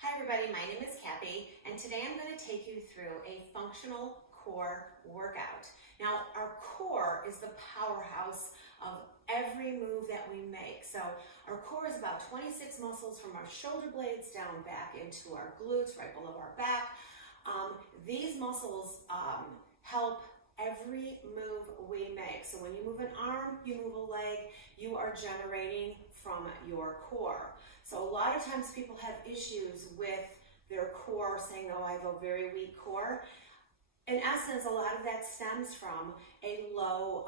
Hi everybody, my name is Kathy, and today I'm going to take you through a functional core workout. Now, our core is the powerhouse of every move that we make. So our core is about 26 muscles from our shoulder blades down back into our glutes, right below our back. These muscles help every move we make. So when you move an arm, you move a leg, you are generating from your core. So a lot of times people have issues with their core, saying, oh, I have a very weak core. In essence, a lot of that stems from a low,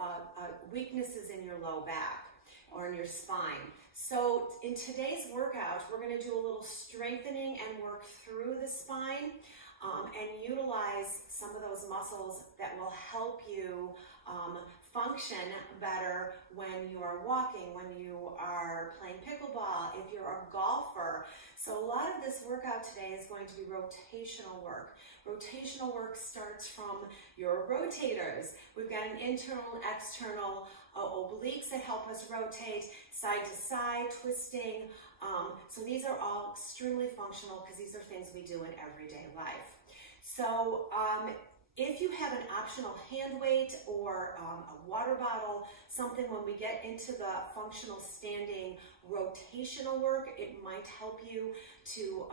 weaknesses in your low back or in your spine. So in today's workout, we're going to do a little strengthening and work through the spine and utilize some of those muscles that will help you function better when you are walking, when you are playing pickleball, if you're a golfer. So a lot of this workout today is going to be rotational work. Rotational work starts from your rotators. We've got an internal and external obliques that help us rotate side to side, twisting. So these are all extremely functional because these are things we do in everyday life. So if you have an optional hand weight or a water bottle, something when we get into the functional standing rotational work, it might help you to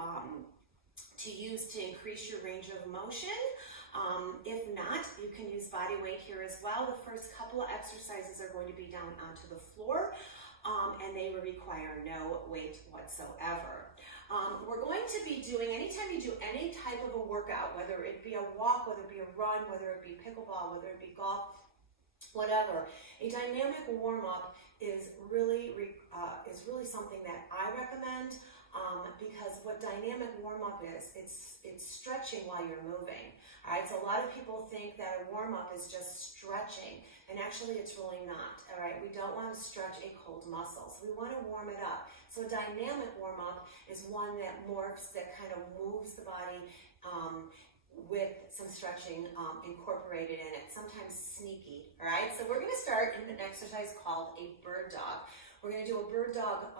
use to increase your range of motion. If not, you can use body weight here as well. The first couple of exercises are going to be down onto the floor, and they will require no weight whatsoever. We're going to be doing, anytime you do any type of a workout, whether it be a walk, whether it be a run, whether it be pickleball, whether it be golf, whatever, a dynamic warm-up is really something that I recommend because what dynamic warm-up is, it's stretching while you're moving. All right, so a lot of people think that a warm-up is just stretching, and actually it's really not. All right, we don't want to stretch a cold muscle, so we want to warm it up. So a dynamic warm-up is one that morphs, that kind of moves the body with some stretching incorporated in it, sometimes sneaky. All right, so we're going to start in an exercise called a bird dog. We're going to do a bird dog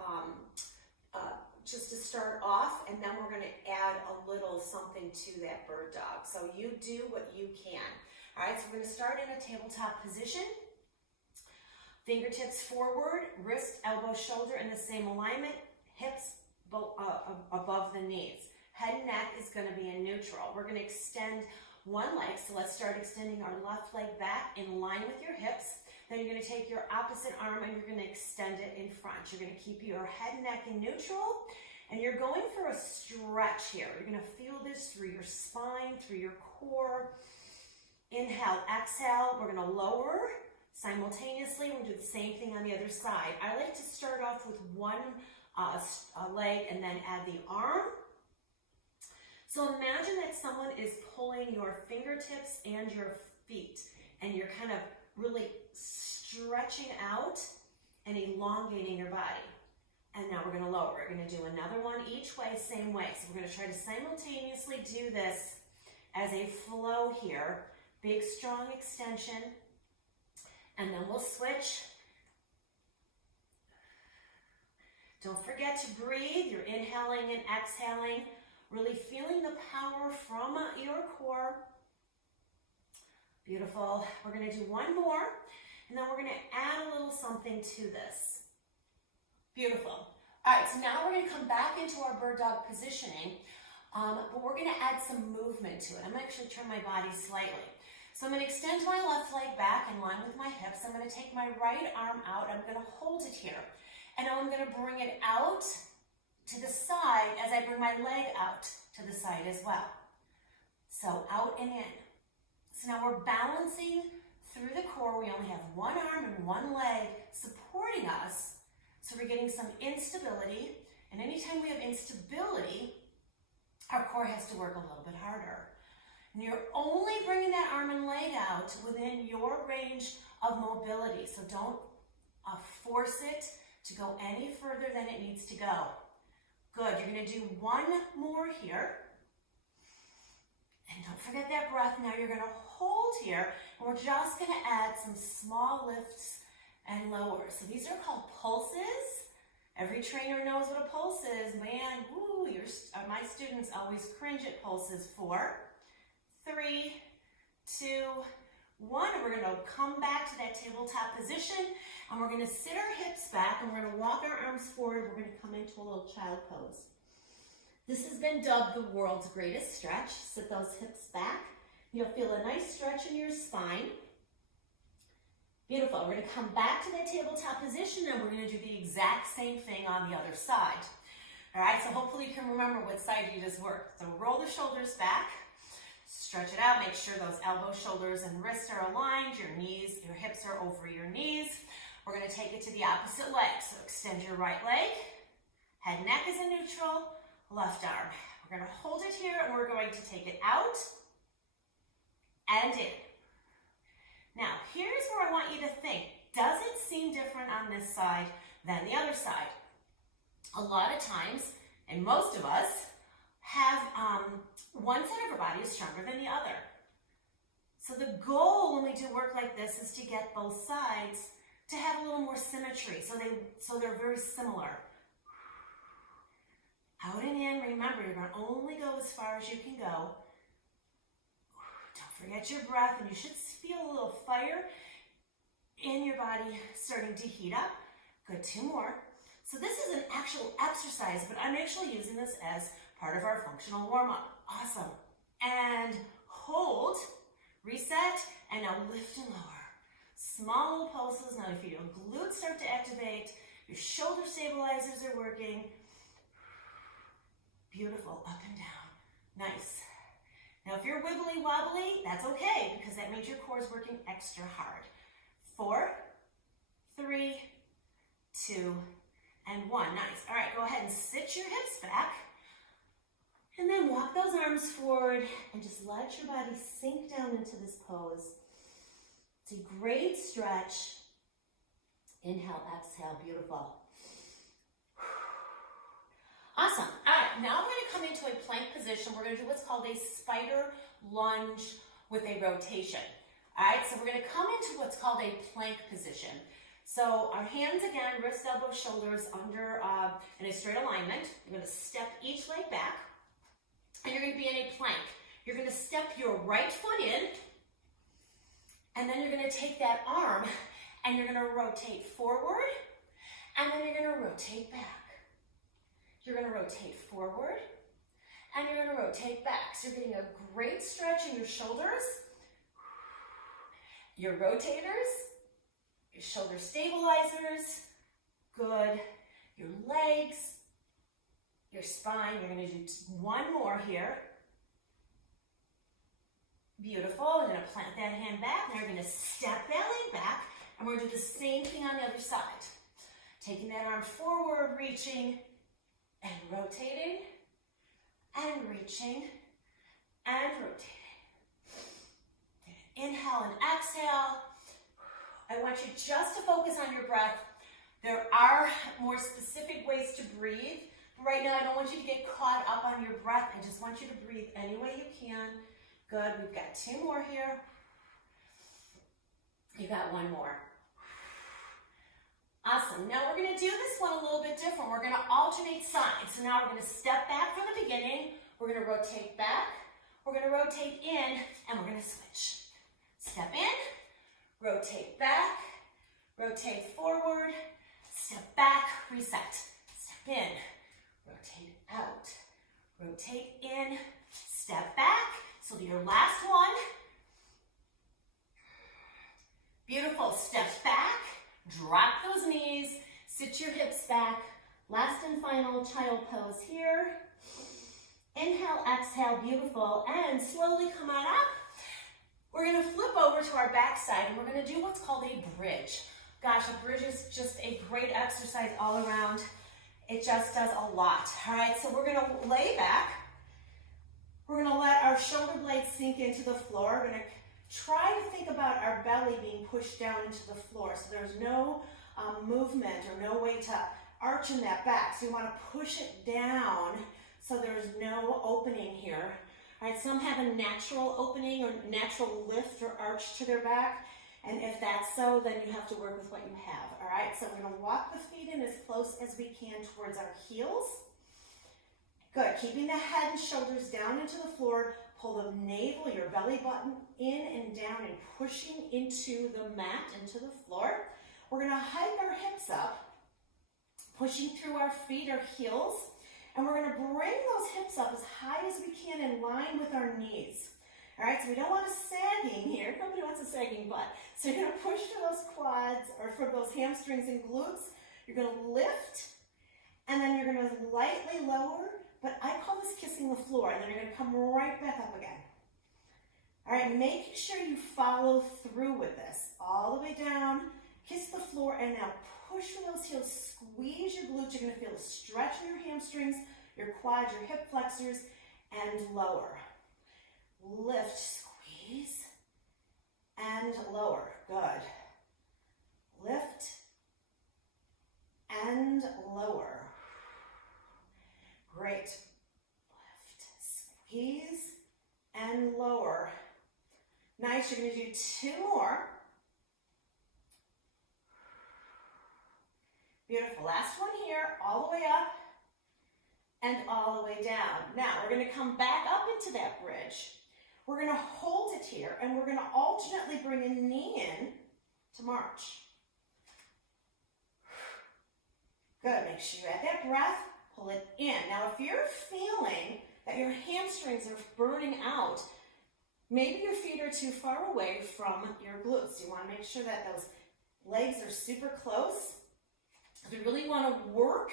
just to start off, and then we're going to add a little something to that bird dog. So you do what you can. All right, so we're going to start in a tabletop position. Fingertips forward, wrist, elbow, shoulder in the same alignment, hips above the knees. Head and neck is going to be in neutral. We're going to extend one leg, so let's start extending our left leg back in line with your hips. Then you're going to take your opposite arm and you're going to extend it in front. You're going to keep your head and neck in neutral, and you're going for a stretch here. You're going to feel this through your spine, through your core. Inhale, exhale. We're going to lower. Simultaneously, we'll do the same thing on the other side. I like to start off with one leg and then add the arm. So imagine that someone is pulling your fingertips and your feet, and you're kind of really stretching out and elongating your body. And now we're going to lower. We're going to do another one each way, same way. So we're going to try to simultaneously do this as a flow here. Big, strong extension. And then we'll switch. Don't forget to breathe. You're inhaling and exhaling, really feeling the power from your core. Beautiful. We're going to do one more, and then we're going to add a little something to this. Beautiful. All right, so now we're going to come back into our bird dog positioning, but we're going to add some movement to it. I'm going to actually turn my body slightly. So I'm going to extend my left leg back in line with my hips. I'm going to take my right arm out. I'm going to hold it here. And now I'm going to bring it out to the side as I bring my leg out to the side as well. So out and in. So now we're balancing through the core. We only have one arm and one leg supporting us. So we're getting some instability. And anytime we have instability, our core has to work a little bit harder. And you're only bringing that arm and leg out within your range of mobility. So don't force it to go any further than it needs to go. Good. You're going to do one more here. And don't forget that breath. Now you're going to hold here. And we're just going to add some small lifts and lowers. So these are called pulses. Every trainer knows what a pulse is. Man, woo, you're but my students always cringe at pulses. 4, 3, 2, 1. And we're going to come back to that tabletop position, and we're going to sit our hips back, and we're going to walk our arms forward. We're going to come into a little child pose. This has been dubbed the world's greatest stretch. Sit those hips back. You'll feel a nice stretch in your spine. Beautiful. We're going to come back to that tabletop position, and we're going to do the exact same thing on the other side. All right, so hopefully you can remember what side you just worked. So roll the shoulders back, stretch it out, make sure those elbows, shoulders, and wrists are aligned, your knees, your hips are over your knees. We're going to take it to the opposite leg. So extend your right leg, head, neck is in neutral, left arm. We're going to hold it here, and we're going to take it out and in. Now, here's where I want you to think. Does it seem different on this side than the other side? A lot of times, and most of us, have one side of our body is stronger than the other. So the goal when we do work like this is to get both sides to have a little more symmetry, so they're very similar. Out and in, remember, you're going to only go as far as you can go. Don't forget your breath, and you should feel a little fire in your body starting to heat up. Good, 2 more. So this is an actual exercise, but I'm actually using this as part of our functional warm-up. Awesome. And hold, reset, and now lift and lower. Small little pulses. Now if your glutes start to activate, your shoulder stabilizers are working. Beautiful, up and down. Nice. Now if you're wibbly wobbly, that's okay, because that means your core is working extra hard. 4, 3, 2, and 1. Nice. All right, go ahead and sit your hips back. And then walk those arms forward and just let your body sink down into this pose. It's a great stretch. Inhale, exhale, beautiful. Awesome. All right, now we're going to come into a plank position. We're going to do what's called a spider lunge with a rotation. All right, so we're going to come into what's called a plank position. So our hands again, wrist, elbow, shoulders under in a straight alignment. You're going to step each leg back, and you're going to be in a plank. You're going to step your right foot in, and then you're going to take that arm, and you're going to rotate forward, and then you're going to rotate back. You're going to rotate forward, and you're going to rotate back. So you're getting a great stretch in your shoulders, your rotators, your shoulder stabilizers, good, your legs, your spine. You're going to do 1 more here. Beautiful. You're going to plant that hand back. Now you're going to step that leg back, and we're going to do the same thing on the other side. Taking that arm forward, reaching, and rotating, and reaching, and rotating. Inhale and exhale. I want you just to focus on your breath. There are more specific ways to breathe. But right now, I don't want you to get caught up on your breath. I just want you to breathe any way you can. Good. We've got 2 more here. You got 1 more. Awesome. Now we're going to do this one a little bit different. We're going to alternate sides. So now we're going to step back from the beginning. We're going to rotate back. We're going to rotate in, and we're going to switch. Step in, rotate back, rotate forward, step back, reset. Step in, rotate out, rotate in, step back. So your last one. Beautiful. Step back. Drop those knees, sit your hips back. Last and final child pose here. Inhale, exhale, beautiful, and slowly come on up. We're going to flip over to our back side, and we're going to do what's called a bridge. Gosh, a bridge is just a great exercise all around. It just does a lot. All right, so we're going to lay back. We're going to let our shoulder blades sink into the floor. We're going to try to think about our belly being pushed down into the floor. So there's no movement or no way to arch in that back. So you want to push it down so there's no opening here. All right, some have a natural opening or natural lift or arch to their back. And if that's so, then you have to work with what you have. All right, so we're going to walk the feet in as close as we can towards our heels. Good. keeping the head and shoulders down into the floor. Pull the navel, your belly button in and down and pushing into the mat, into the floor. We're gonna hike our hips up, pushing through our feet, our heels, and we're gonna bring those hips up as high as we can in line with our knees. All right, so we don't want a sagging here. Nobody wants a sagging butt. So you're gonna push for those quads or for those hamstrings and glutes. You're gonna lift, and then you're gonna lightly lower, but I call this kissing the floor, and then you're gonna come right back up again. All right, making sure you follow through with this. All the way down, kiss the floor, and now push for those heels, squeeze your glutes. You're gonna feel a stretch in your hamstrings, your quads, your hip flexors, and lower. Lift, squeeze, and lower. Good. Lift and lower. Great. Lift, squeeze, and lower. Nice. You're going to do 2 more. Beautiful. Last one here. All the way up and all the way down. Now, we're going to come back up into that bridge. We're going to hold it here, and we're going to alternately bring a knee in to march. Good. Make sure you add that breath. Pull it in. Now, if you're feeling that your hamstrings are burning out, maybe your feet are too far away from your glutes. You want to make sure that those legs are super close. If you really want to work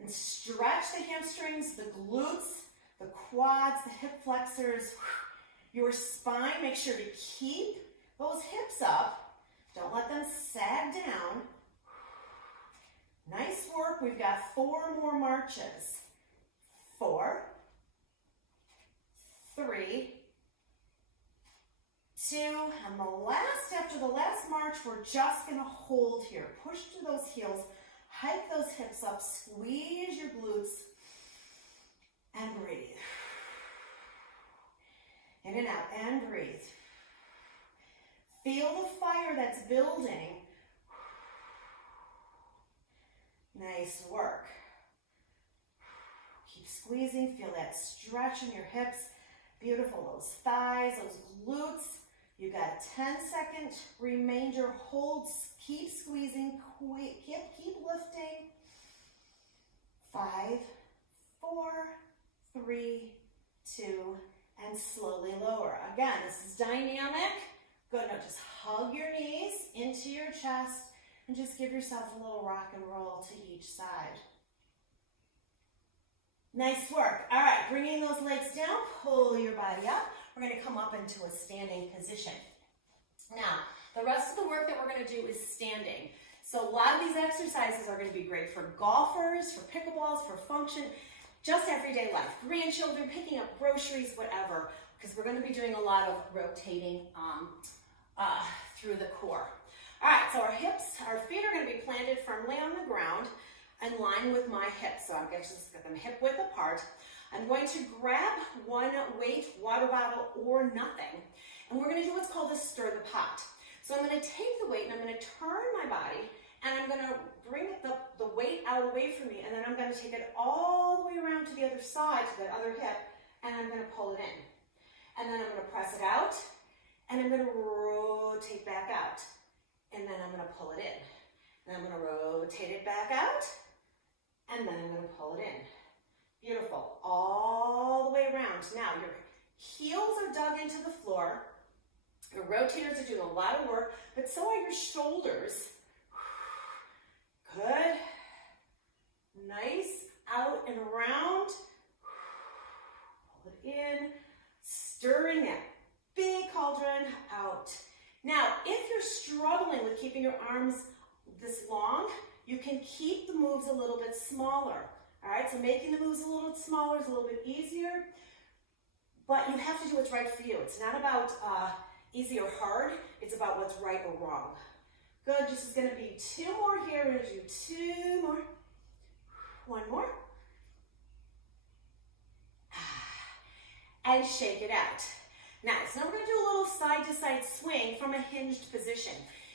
and stretch the hamstrings, the glutes, the quads, the hip flexors, your spine, make sure to keep those hips up. Don't let them sag down. Nice work. We've got 4 more marches. 4, 3, 2, and after the last march, we're just gonna hold here. Push to those heels, hike those hips up, squeeze your glutes, and breathe. In and out, and breathe. Feel the fire that's building. Nice work. Keep squeezing. Feel that stretch in your hips. Beautiful. Those thighs, those glutes. You got a 10-second remainder. Hold. Keep squeezing. Keep lifting. 5, 4, 3, 2, and slowly lower. Again, this is dynamic. Good. Now just hug your knees into your chest. And just give yourself a little rock and roll to each side. Nice work. All right, bringing those legs down, pull your body up. We're going to come up into a standing position. Now, the rest of the work that we're going to do is standing. So a lot of these exercises are going to be great for golfers, for pickleballs, for function, just everyday life. Grandchildren, picking up groceries, whatever, because we're going to be doing a lot of rotating through the core. All right, so our feet are going to be planted firmly on the ground in line with my hips. So I'm going to just get them hip width apart. I'm going to grab one weight, water bottle, or nothing. And we're going to do what's called a stir the pot. So I'm going to take the weight and I'm going to turn my body and I'm going to bring the weight out away from me, and then I'm going to take it all the way around to the other side, to the other hip, and I'm going to pull it in. And then I'm going to press it out, and I'm going to rotate back out. And then I'm going to pull it in. And I'm going to rotate it back out. And then I'm going to pull it in. Beautiful. All the way around. Now your heels are dug into the floor. Your rotators are doing a lot of work, but so are your shoulders. Good. Nice. Out and around. Pull it in. Stirring that big cauldron out. Now, if you're struggling with keeping your arms this long, you can keep the moves a little bit smaller. All right, so making the moves a little bit smaller is a little bit easier, but you have to do what's right for you. It's not about easy or hard, it's about what's right or wrong. Good, this is gonna be 2 more here. We're gonna do 2 more. 1 more. And shake it out. Nice. Now we're going to do a little side-to-side swing from a hinged position.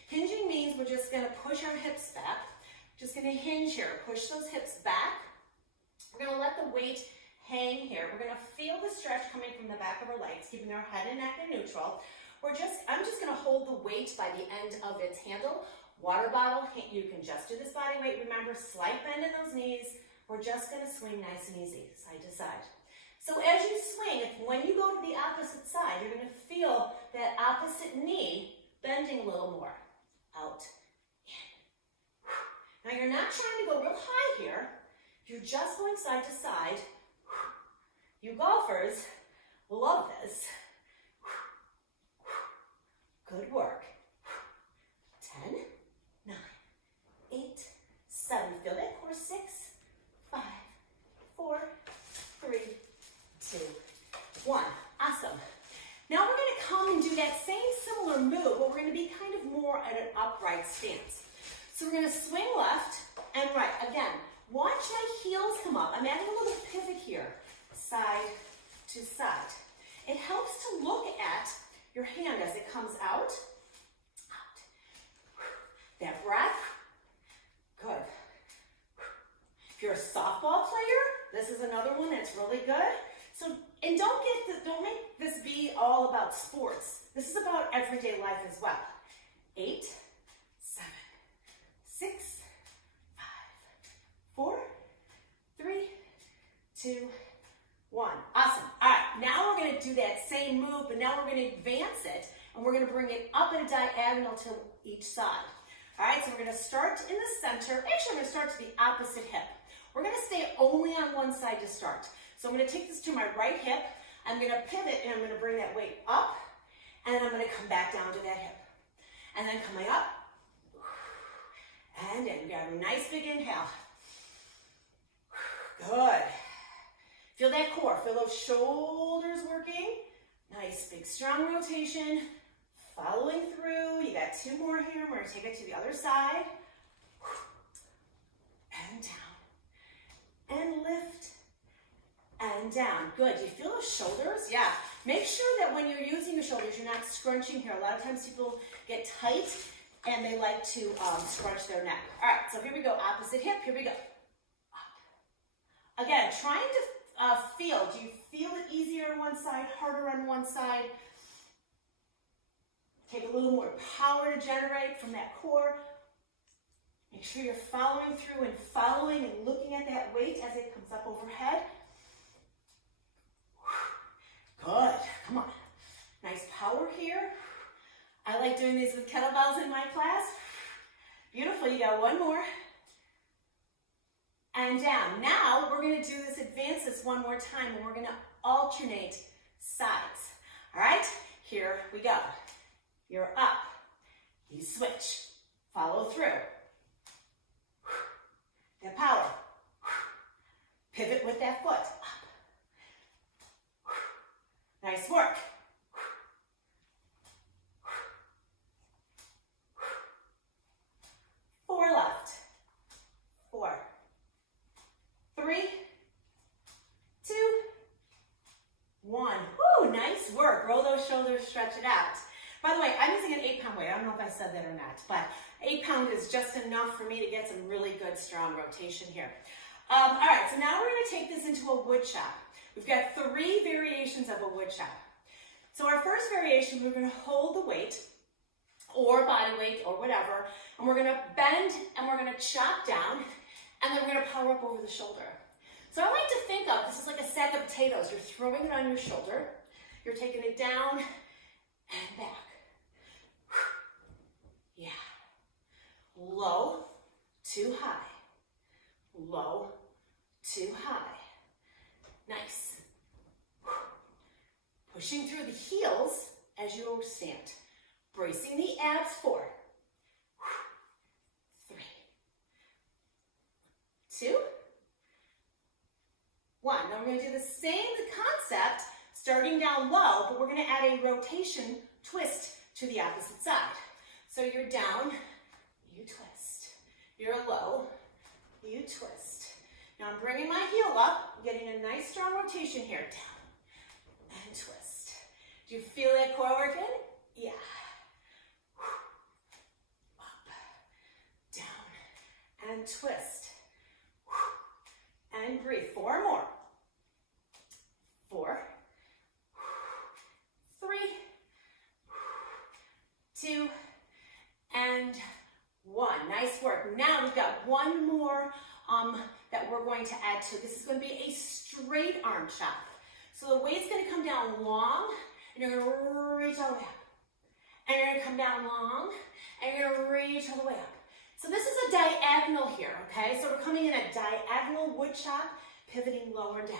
Hinging means we're just going to push our hips back. Just going to hinge here. Push those hips back. We're going to let the weight hang here. We're gonna feel the stretch coming from the back of our legs, keeping our head and neck in neutral. I'm just gonna hold the weight by the end of its handle. Water bottle, you can just do this body weight. Remember, slight bend in those knees. We're just gonna swing nice and easy, side to side. So as you swing, when you go to the opposite side, you're gonna feel that opposite knee bending a little more. Out, in. Now you're not trying to go real high here. You're just going side to side. You golfers love this. Good work. 10, 9, 8, 7. Feel that core. 6, 5, 4, 3, 2, 1. Awesome. Now we're going to come and do that same similar move, but we're going to be kind of more at an upright stance. So we're going to swing left and right. Again, watch my heels come up. I'm adding a little pivot here, side to side. It helps to look at your hand as it comes out. That breath. Good. If you're a softball player, this is another one that's really good. So, and don't make this be all about sports. This is about everyday life as well. 8, 7, 6, 5, 4, 3, 2, 1. Awesome. All right, now we're going to do that same move, but now we're going to advance it, and we're going to bring it up at a diagonal to each side. All right, so we're going to start in the center. Actually, I'm going to start to the opposite hip. We're going to stay only on one side to start. So I'm going to take this to my right hip. I'm going to pivot, and I'm going to bring that weight up, and I'm going to come back down to that hip. And then coming up, and then grab a nice big inhale. Good. Feel that core. Feel those shoulders working. Nice, big, strong rotation. Following through. You got 2 more here. We're going to take it to the other side. And down. And lift. And down. Good. Do you feel those shoulders? Yeah. Make sure that when you're using your shoulders, you're not scrunching here. A lot of times people get tight and they like to scrunch their neck. All right, so here we go. Opposite hip. Here we go. Up. Again, trying to feel. Do you feel it easier on one side, harder on one side? Take a little more power to generate from that core. Make sure you're following through and following and looking at that weight as it comes up overhead. Good. Come on. Nice power here. I like doing these with kettlebells in my class. Beautiful. You got 1 more. And down. Now we're going to do this, advance this one more time, and we're going to alternate sides. All right? Here we go. You're up. You switch. Follow through. That power. Pivot with that foot. Up. Nice work. 4 left. 4, 3, 2, 1. Woo, nice work. Roll those shoulders, stretch it out. By the way, I'm using an 8-pound weight. I don't know if I said that or not, but 8 pound is just enough for me to get some really good, strong rotation here. All right, so now we're going to take this into a wood chop. We've got 3 variations of a wood chop. So our first variation, we're going to hold the weight, or body weight, or whatever, and we're going to bend, and we're going to chop down, and then we're going to power up over the shoulder. So I like to think of this is like a sack of potatoes. You're throwing it on your shoulder. You're taking it down and back. Yeah. Low to high. Low to high. Nice. Pushing through the heels as you stand. Bracing the abs. 4, 3, 2, 1. Now we're going to do the same concept, starting down low, but we're going to add a rotation twist to the opposite side. So you're down, you twist. You're low, you twist. Now I'm bringing my heel up, getting a nice strong rotation here. Down and twist. Do you feel that core working? Yeah. Up, down, and twist. And breathe. 4 more. Nice work. Now we've got one more that we're going to add to. This is going to be a straight arm chop. So the weight's going to come down long, and you're going to reach all the way up. And you're going to come down long, and you're going to reach all the way up. So this is a diagonal here, okay? So we're coming in a diagonal wood chop, pivoting lower down.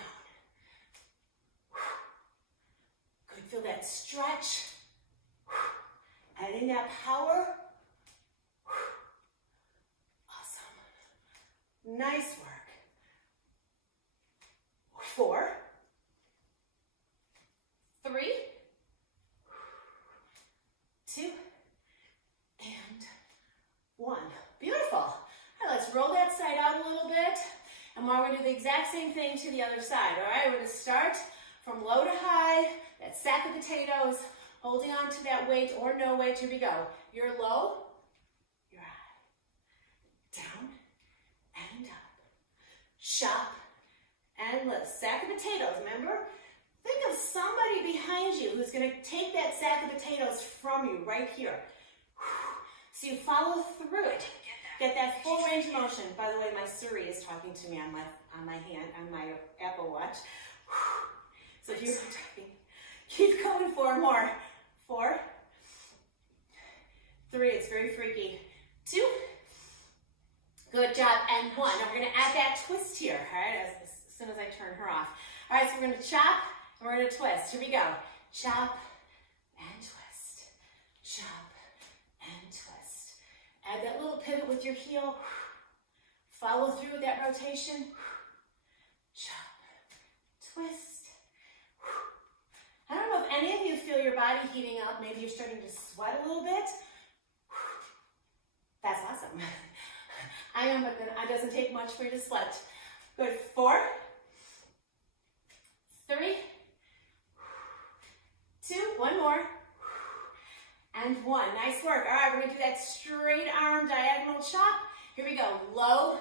Good, feel that stretch. Adding that power. Awesome. Nice work. 4, 3, 2, and 1. Beautiful. All right, let's roll that side out a little bit. And we're going to do the exact same thing to the other side. All right, we're going to start from low to high, that sack of potatoes, holding on to that weight or no weight. Here we go. You're low, you're high. Down and up. Chop and lift. Sack of potatoes, remember? Think of somebody behind you who's going to take that sack of potatoes from you right here. So you follow through it. Get that full range of motion. By the way, my Siri is talking to me on my hand, on my Apple Watch. So if you're talking, keep going. 4 more. 4, 3, it's very freaky. 2, good job, and 1. Now we're going to add that twist here, all right, as soon as I turn her off. All right, so we're going to chop, and we're going to twist. Here we go. Chop and twist. Chop and twist. Add that little pivot with your heel. Follow through with that rotation. Chop, twist. I don't know if any of you feel your body heating up. Maybe you're starting to sweat a little bit. That's awesome. I am, but it doesn't take much for you to sweat. Good. 4, 3, 2, 1 more, and 1. Nice work. All right, we're going to do that straight arm diagonal chop. Here we go. Low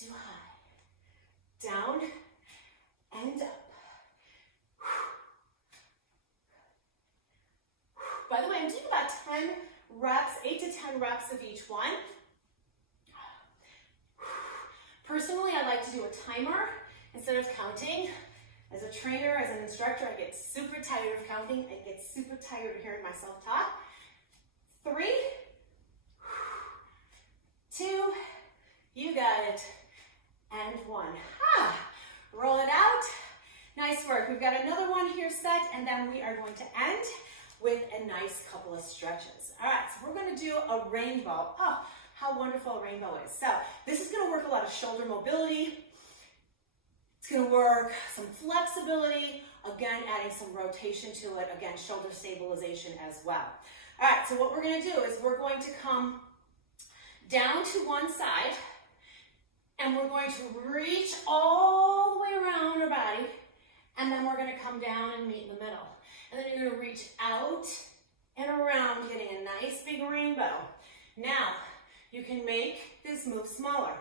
to high. Down and up. By the way, I'm doing about 10 reps, 8 to 10 reps of each one. Personally, I like to do a timer instead of counting. As a trainer, as an instructor, I get super tired of counting. I get super tired of hearing myself talk. 3, 2, you got it, and 1. Roll it out. Nice work. We've got another one here set, and then we are going to end with a nice couple of stretches. All right, so we're going to do a rainbow. Oh, how wonderful a rainbow is. So this is going to work a lot of shoulder mobility. It's going to work some flexibility, again, adding some rotation to it, again, shoulder stabilization as well. All right, so what we're going to do is we're going to come down to one side, and we're going to reach all the way around our body, and then we're going to come down and meet in the middle. And then you're going to reach out and around, getting a nice big rainbow. Now, you can make this move smaller.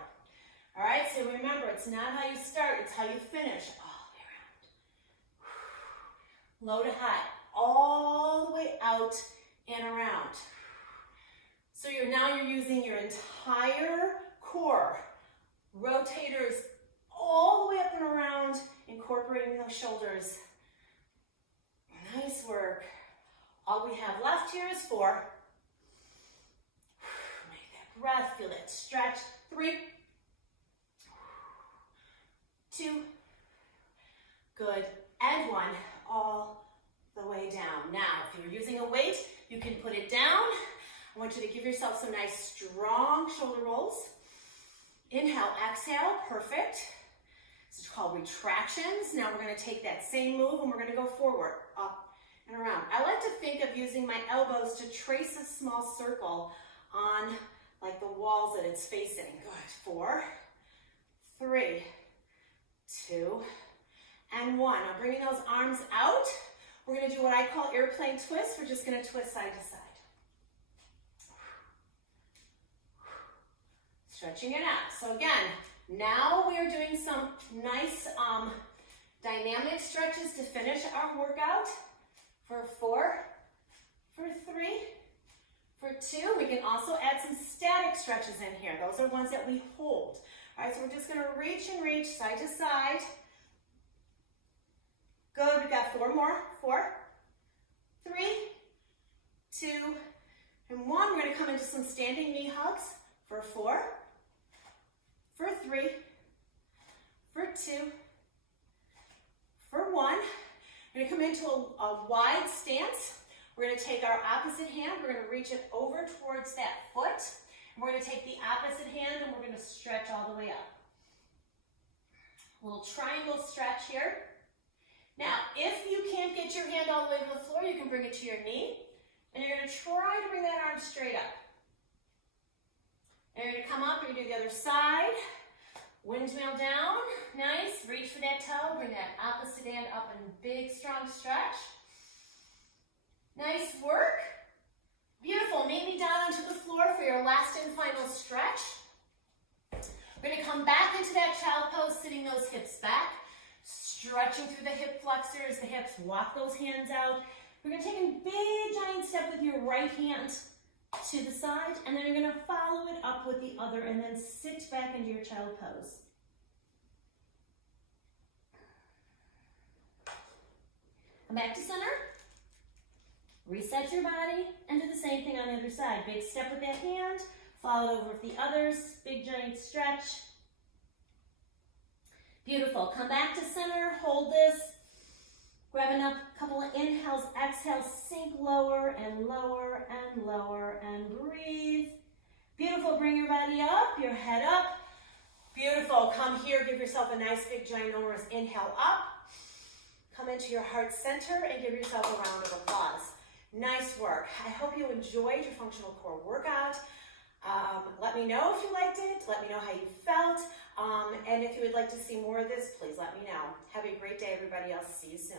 All right, so remember, it's not how you start, it's how you finish. All the way around. Low to high, all the way out and around. So now you're using your entire core. Rotators all the way up and around, incorporating those shoulders. Nice work. All we have left here is 4. Make that breath, feel that stretch. 3, 2, good, and 1, all the way down. Now, if you're using a weight, you can put it down. I want you to give yourself some nice, strong shoulder rolls. Inhale, exhale, perfect. This is called retractions. Now we're going to take that same move and we're going to go forward, up and around. I like to think of using my elbows to trace a small circle on like the walls that it's facing. Good. 4, 3, 2, and 1. Now bringing those arms out, we're going to do what I call airplane twist. We're just going to twist side to side. Stretching it out. So again, now we are doing some nice dynamic stretches to finish our workout. For 4, for 3, For 2, we can also add some static stretches in here. Those are ones that we hold. All right, so we're just going to reach and reach side to side. Good, we've got 4 more. 4, 3, 2, and 1. We're going to come into some standing knee hugs for 4, for 3, for 2, for 1. We're going to come into a wide stance. We're going to take our opposite hand. We're going to reach it over towards that foot. And we're going to take the opposite hand and we're going to stretch all the way up. A little triangle stretch here. Now, if you can't get your hand all the way to the floor, you can bring it to your knee. And you're going to try to bring that arm straight up. And you're going to come up and do the other side. Windmill down. Nice. Reach for that toe. Bring that opposite hand up in big, strong stretch. Nice work. Beautiful. Meet me down onto the floor for your last and final stretch. We're going to come back into that child pose, sitting those hips back. Stretching through the hip flexors, the hips, walk those hands out. We're going to take a big giant step with your right hand to the side, and then you're going to follow it up with the other, and then sit back into your child pose. Come back to center. Reset your body, and do the same thing on the other side. Big step with that hand, follow it over with the others, big giant stretch. Beautiful. Come back to center, hold this. Grabbing up a couple of inhales, exhales, sink lower and lower and lower and breathe. Beautiful. Bring your body up, your head up. Beautiful. Come here, give yourself a nice big ginormous inhale up. Come into your heart center and give yourself a round of applause. Nice work. I hope you enjoyed your functional core workout. Let me know if you liked it. Let me know how you felt. And if you would like to see more of this, please let me know. Have a great day, everybody else. See you soon.